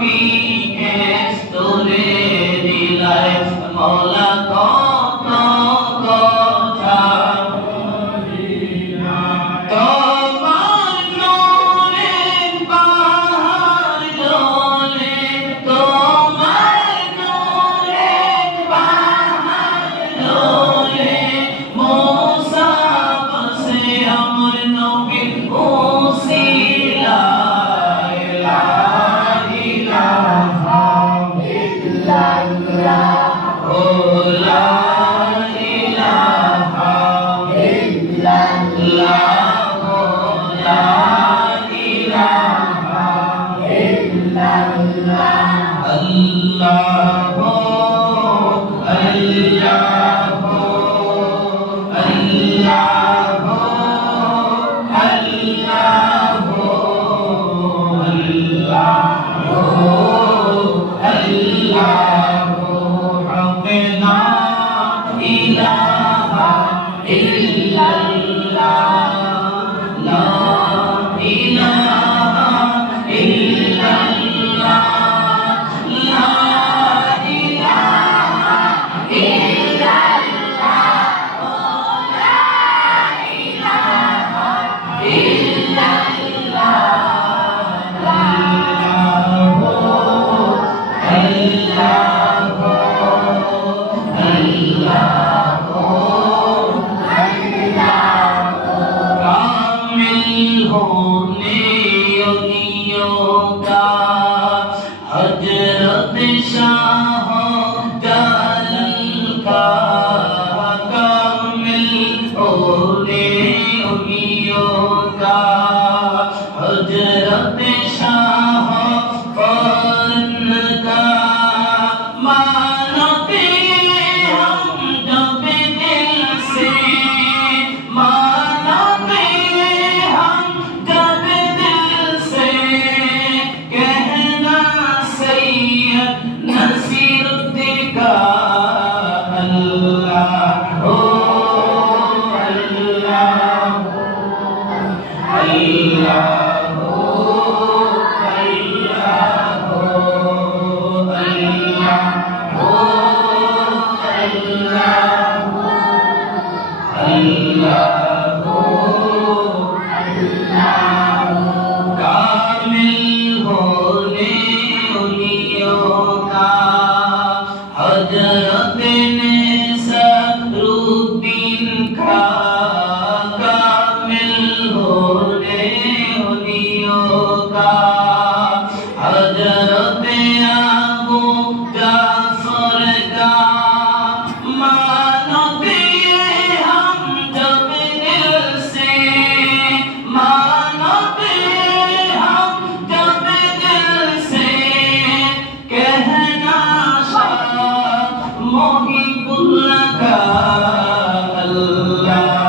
নবীকে তোরে দিলাই মওলা কত কথা তোমার নূরের বাহার দোলে তোমার নূরের বাহার দোলে মূসা বসে আমার নবী উসিলা লা ইলাহা ইল্লাল্লাহ ও লা ইলাহা ইল্লাল্লাহ ও লা ইলাহা ইল্লাল্লাহ আল্লাহু আল্লাহু আল্লাহু আল্লাহু আল্লাহু আল্লাহু রাব্বানা ইলাহা ইল্লাল্লাহ লা ইলাহা ইল্লাল্লাহ লা ইলাহা ইল্লাল্লাহ লা ইলাহা ইল্লাল্লাহ हजरत शाह जालल का कामिल होने उलियों का हजरत शाह फौरन का मानते हम जब दिल से मानते हम जब दिल से कहना सैयद नसीरुद्दीन का अल्लाह हो अल्लाह अल्लाह हो अल्लाह हो अल्लाह हो अल्लाह हो अल्लाह हो अल्लाह कामिल होने उलियों का हजरत नसीरुद्दीन का कामिल होने उलियों का हजरत अबू जाफर का मानते हम जब दिल से मानते हम जब दिल से कहना शाह मोहिबुल्लाह का अल्लाह